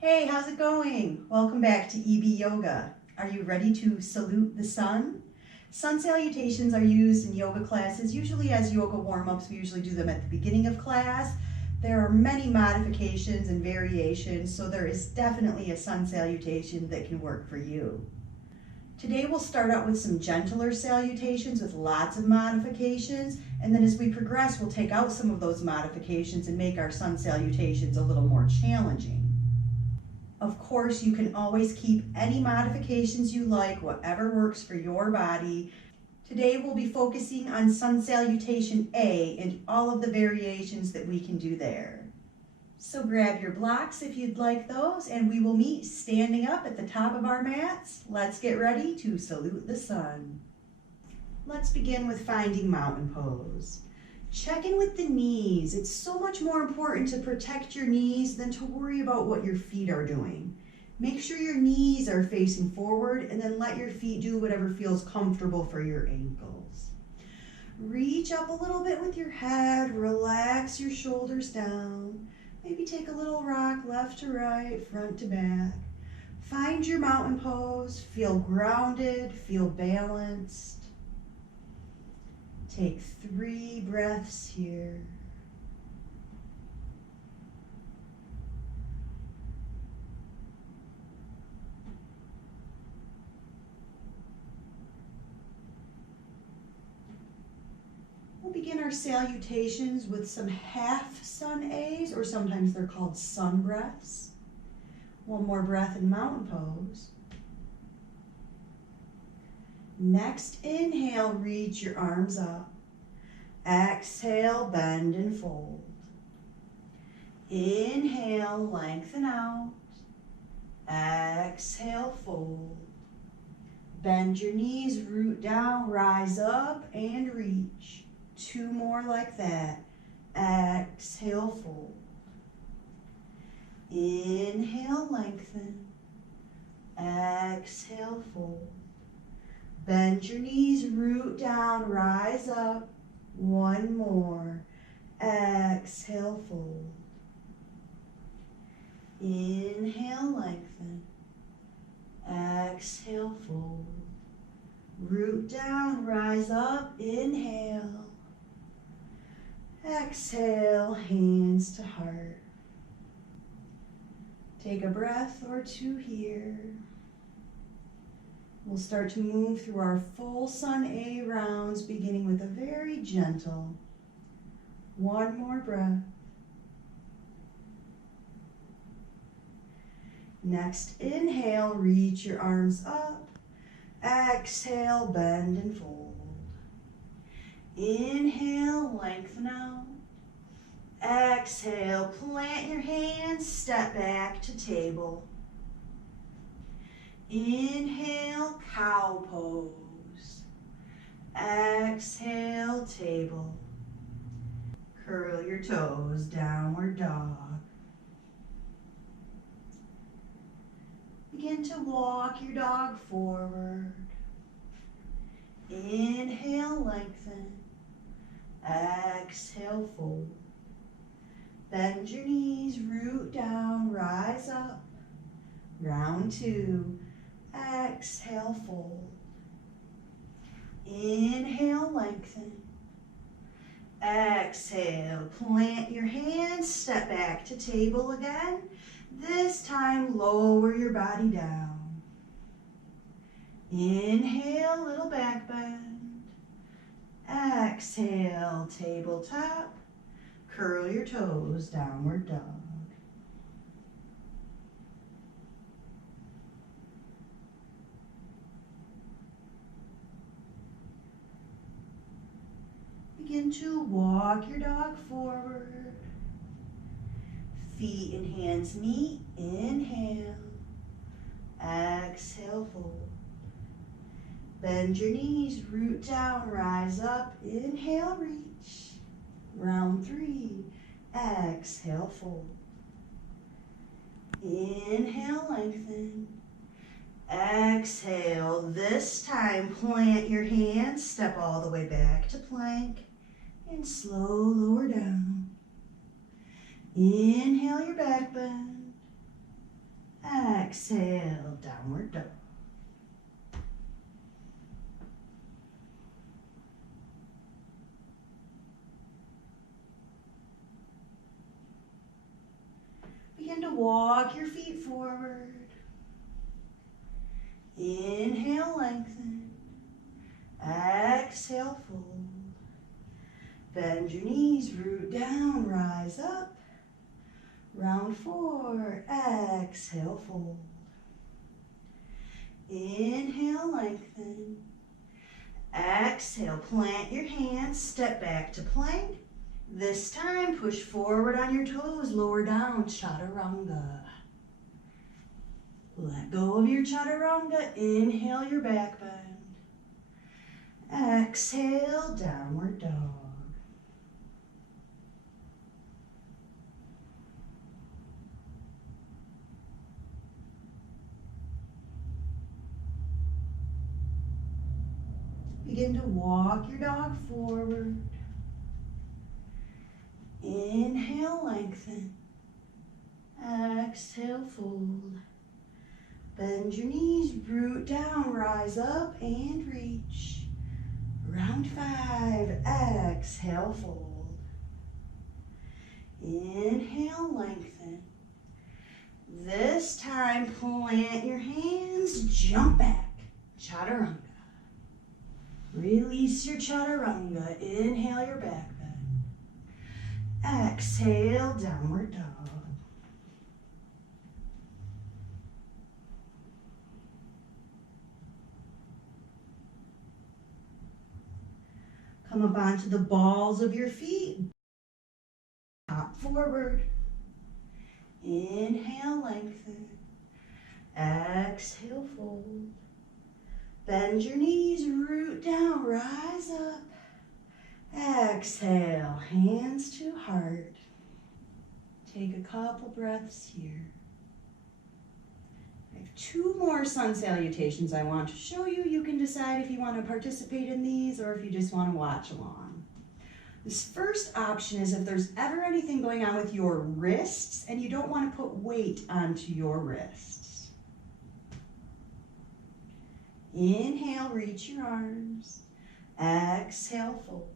Hey, how's it going? Welcome back to EB Yoga. Are you ready to salute the sun? Sun salutations are used in yoga classes, usually as yoga warm-ups. We usually do them at the beginning of class. There are many modifications and variations, so there is definitely a sun salutation that can work for you. Today we'll start out with some gentler salutations with lots of modifications, and then as we progress, we'll take out some of those modifications and make our sun salutations a little more challenging. Of course, you can always keep any modifications you like, whatever works for your body. Today we'll be focusing on Sun Salutation A and all of the variations that we can do there. So grab your blocks if you'd like those, and we will meet standing up at the top of our mats. Let's get ready to salute the sun. Let's begin with finding mountain pose. Check in with the knees. It's so much more important to protect your knees than to worry about what your feet are doing. Make sure your knees are facing forward and then let your feet do whatever feels comfortable for your ankles. Reach up a little bit with your head, relax your shoulders down. Maybe take a little rock left to right, front to back. Find your mountain pose, feel grounded, feel balanced. Take 3 breaths here. We'll begin our salutations with some half sun A's, or sometimes they're called sun breaths. One more breath in mountain pose. Next inhale, reach your arms up. Exhale, bend and fold. Inhale, lengthen out. Exhale, fold. Bend your knees, root down, rise up and reach. 2 more like that. Exhale, fold. Inhale, lengthen. Exhale, fold. Bend your knees, root down, rise up. 1 more. Exhale, fold. Inhale, lengthen. Exhale, fold. Root down, rise up, inhale. Exhale, hands to heart. Take a breath or 2 here. We'll start to move through our full sun A rounds, beginning with a very gentle 1 more breath. Next inhale, reach your arms up. Exhale, bend and fold. Inhale, lengthen out. Exhale, plant your hands, step back to table. Inhale, cow pose. Exhale, table. Curl your toes, downward dog. Begin to walk your dog forward. Inhale, lengthen. Exhale, fold. Bend your knees, root down, rise up. Round 2. Exhale, fold. Inhale, lengthen. Exhale, plant your hands, step back to table again. This time, lower your body down. Inhale, little back bend. Exhale, tabletop. Curl your toes, downward dog. Begin to walk your dog forward. Feet and hands meet. Inhale. Exhale, fold. Bend your knees, root down, rise up. Inhale, reach. Round 3. Exhale, fold. Inhale, lengthen. Exhale. This time, plant your hands, step all the way back to plank. And slow lower down. Inhale your back bend. Exhale, downward dog. Begin to walk your feet forward. Inhale, lengthen. Exhale, fold. Bend your knees, root down, rise up. Round 4, exhale, fold. Inhale, lengthen. Exhale, plant your hands, step back to plank. This time, push forward on your toes, lower down, chaturanga. Let go of your chaturanga, inhale your back bend. Exhale, downward dog. Begin to walk your dog forward. Inhale, lengthen. Exhale, fold. Bend your knees, root down, rise up and reach. Round 5, exhale, fold. Inhale, lengthen. This time, plant your hands, jump back, chaturanga. Release your chaturanga, inhale your back bend. Exhale, downward dog. Come up onto the balls of your feet. Hop forward. Inhale, lengthen. Exhale, fold. Bend your knees, root down, rise up. Exhale, hands to heart. Take a couple breaths here. I have 2 more sun salutations I want to show you. You can decide if you want to participate in these or if you just want to watch along. This first option is if there's ever anything going on with your wrists and you don't want to put weight onto your wrists. Inhale, reach your arms. Exhale, fold.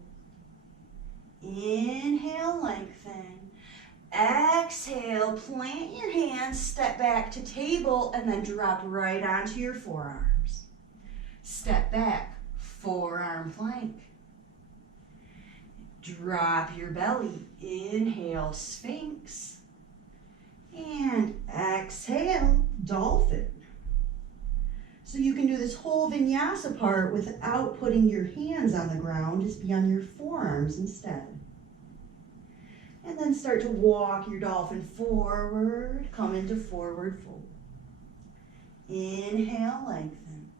Inhale, lengthen. Exhale, plant your hands, step back to table, and then drop right onto your forearms. Step back, forearm plank. Drop your belly. Inhale, Sphinx. And exhale, Dolphin. So you can do this whole vinyasa part without putting your hands on the ground, just be on your forearms instead. And then start to walk your dolphin forward, come into forward fold. Inhale, lengthen.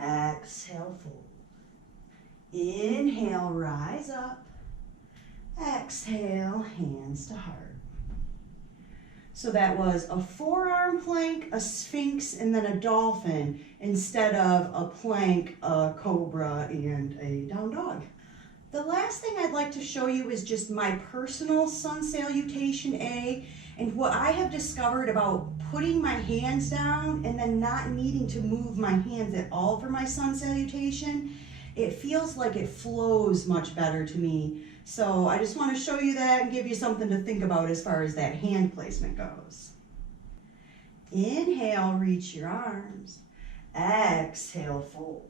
Exhale, fold. Inhale, rise up. Exhale, hands to heart. So that was a forearm plank, a sphinx, and then a dolphin instead of a plank, a cobra, and a down dog. The last thing I'd like to show you is just my personal sun salutation A and what I have discovered about putting my hands down and then not needing to move my hands at all for my sun salutation. It feels like it flows much better to me. So I just want to show you that and give you something to think about as far as that hand placement goes. Inhale, reach your arms. Exhale, fold.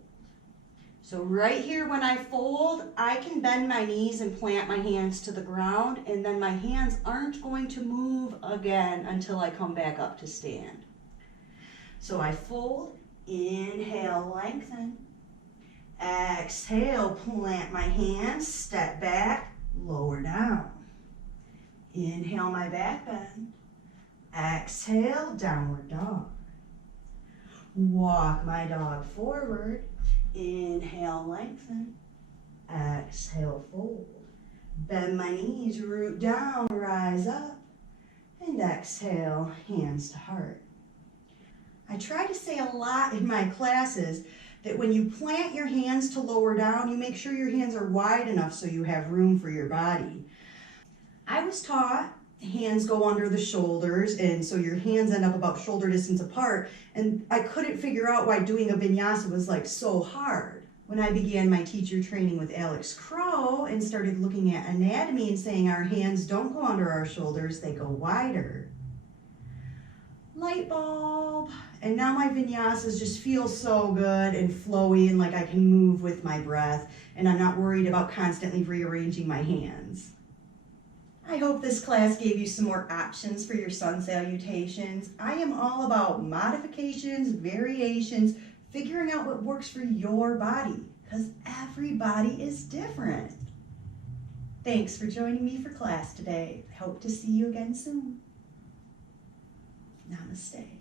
So right here when I fold, I can bend my knees and plant my hands to the ground, and then my hands aren't going to move again until I come back up to stand. So I fold, inhale, lengthen. Exhale, plant my hands, step back, lower down. Inhale, my back bend. Exhale, downward dog. Walk my dog forward. Inhale, lengthen. Exhale, fold. Bend my knees, root down, rise up. And exhale, hands to heart. I try to say a lot in my classes that when you plant your hands to lower down, you make sure your hands are wide enough so you have room for your body. I was taught hands go under the shoulders, and so your hands end up about shoulder distance apart. And I couldn't figure out why doing a vinyasa was like so hard. When I began my teacher training with Alex Crow and started looking at anatomy and saying our hands don't go under our shoulders, they go wider. Light bulb. And now my vinyasas just feel so good and flowy and like I can move with my breath, and I'm not worried about constantly rearranging my hands. I hope this class gave you some more options for your sun salutations. I am all about modifications, variations, figuring out what works for your body, because every body is different. Thanks for joining me for class today. Hope to see you again soon. Namaste.